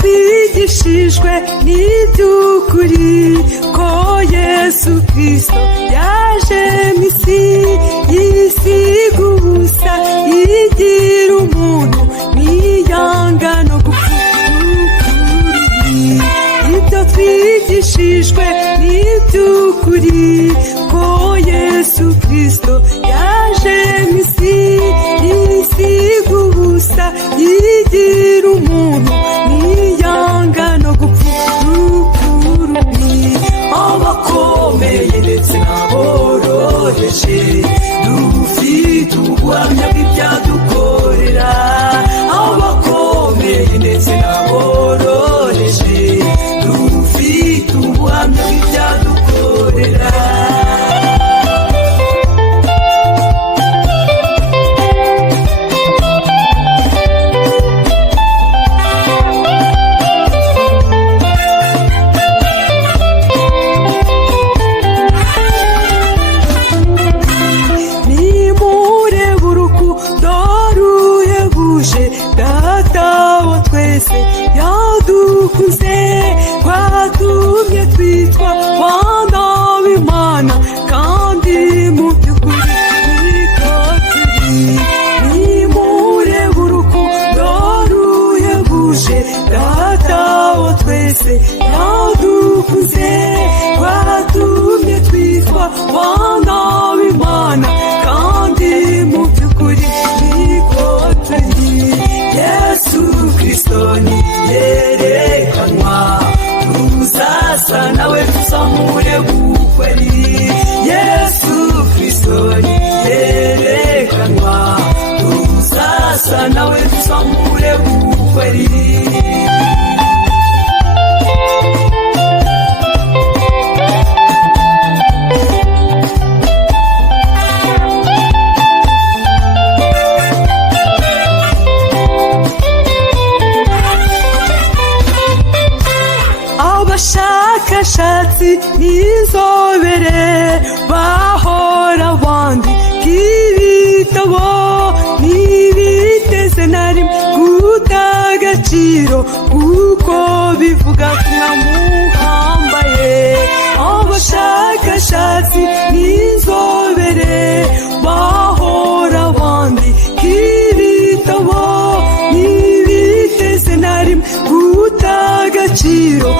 twigishijwe n'iby'ukuri ko Yesu Kristo yaje mu isi yisiga ubusa yigira umuntu niyanga no gupfa ibyo twigishijwe n'iby'ukuri ko Yesu Kristo yaje mu isi yisiga ubusa yigira umuntu niyanga no gupfa abakomeye ndetse n'aboroheje dufite ubuhamya bw'ibyadukorera abakomeye ndetse n'aboroheje dufite ubuhamya bw'ibyadukorera yadukuze twatumye twitwa bana b'Imana kandi mu by'ukuri niko turi nimurebe urukundo ruhebuje data wa twese yadukuze twatumye twitwa bana b'Imana kandi mu by'ukuri niko turi Yesu Kristo ni yerekanwa tuzasa nawe tuzamure bukweli Yesu Kristo ni yerekanwa tuzasa nawe tuzamure bukweli abashakashatsi n'inzobere bahora abandi k'ibitabo ntibiteze na rimwe guta agaciro kuko bivuga ko mwamuhambaye abashakashatsi n'inzobere bahora abandi k'ibitabo ntibiteze na rimwe guta agaciro